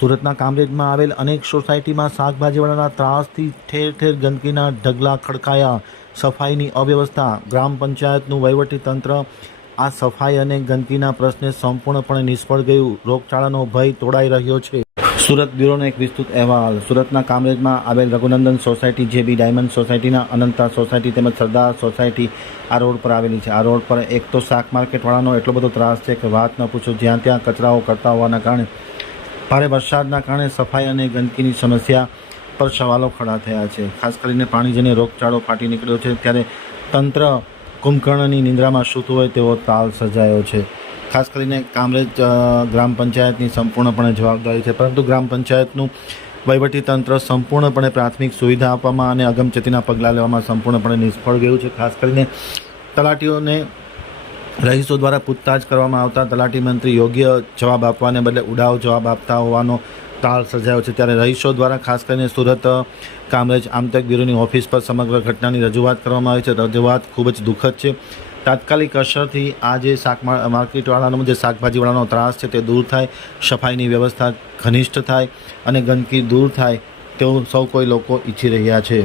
સુરતના કામરેજમાં આવેલ અનેક સોસાયટીમાં શાકભાજીવાળાના ત્રાસથી ઠેર ઠેર ગંદકીના ઢગલા ખડકાયા. સફાઈની અવ્યવસ્થા. ગ્રામ પંચાયતનું વહીવટીતંત્ર આ સફાઈ અને ગંદકીના પ્રશ્ને સંપૂર્ણપણે નિષ્ફળ ગયું. રોગચાળાનો ભય તોડાઈ રહ્યો છે. સુરત બ્યુરોનો એક વિસ્તૃત અહેવાલ. સુરતના કામરેજમાં આવેલ રઘુનંદન સોસાયટી, જેબી ડાયમંડ સોસાયટીના અનંતા સોસાયટી તેમજ સરદાર સોસાયટી આ રોડ પર આવેલી છે. આ રોડ પર એક તો શાક માર્કેટવાળાનો એટલો બધો ત્રાસ છે કે વાત ન પૂછો. જ્યાં ત્યાં કચરાઓ કરતા હોવાના કારણે ભારે વરસાદના કારણે સફાઈ અને ગંદકીની સમસ્યા પર સવાલો ખડા થયા છે. ખાસ કરીને પાણીજન્ય રોગચાળો ફાટી નીકળ્યો છે, ત્યારે તંત્ર કુંભકર્ણની નિંદ્રામાં સૂતું હોય તેવો તાલ સર્જાયો છે. ખાસ કરીને કામરેજ ગ્રામ પંચાયતની સંપૂર્ણપણે જવાબદારી છે, પરંતુ ગ્રામ પંચાયતનું વહીવટીતંત્ર સંપૂર્ણપણે પ્રાથમિક સુવિધા આપવામાં અને અગમચેતીના પગલાં લેવામાં સંપૂર્ણપણે નિષ્ફળ ગયું છે. ખાસ કરીને તલાટીઓને રહીશો દ્વારા પૂછતાછ કરવામાં આવતા તલાટી મંત્રી યોગ્ય જવાબ આપવાને બદલે ઉડાવ જવાબ આપતા હોવાનો તાલ સર્જાયો છે. ત્યારે રહીશો દ્વારા ખાસ કરીને સુરત કામરેજ આમતક બ્યુરોની ઓફિસ પર સમગ્ર ઘટનાની રજૂઆત કરવામાં આવી છે. રજૂઆત ખૂબ જ દુઃખદ છે. તાત્કાલિક અસરથી આ જે શાક માર્કેટવાળાનો જે શાકભાજીવાળાનો ત્રાસ છે તે દૂર થાય, સફાઈની વ્યવસ્થા ઘનિષ્ઠ થાય અને ગંદકી દૂર થાય તેવું સૌ કોઈ લોકો ઈચ્છી રહ્યા છે.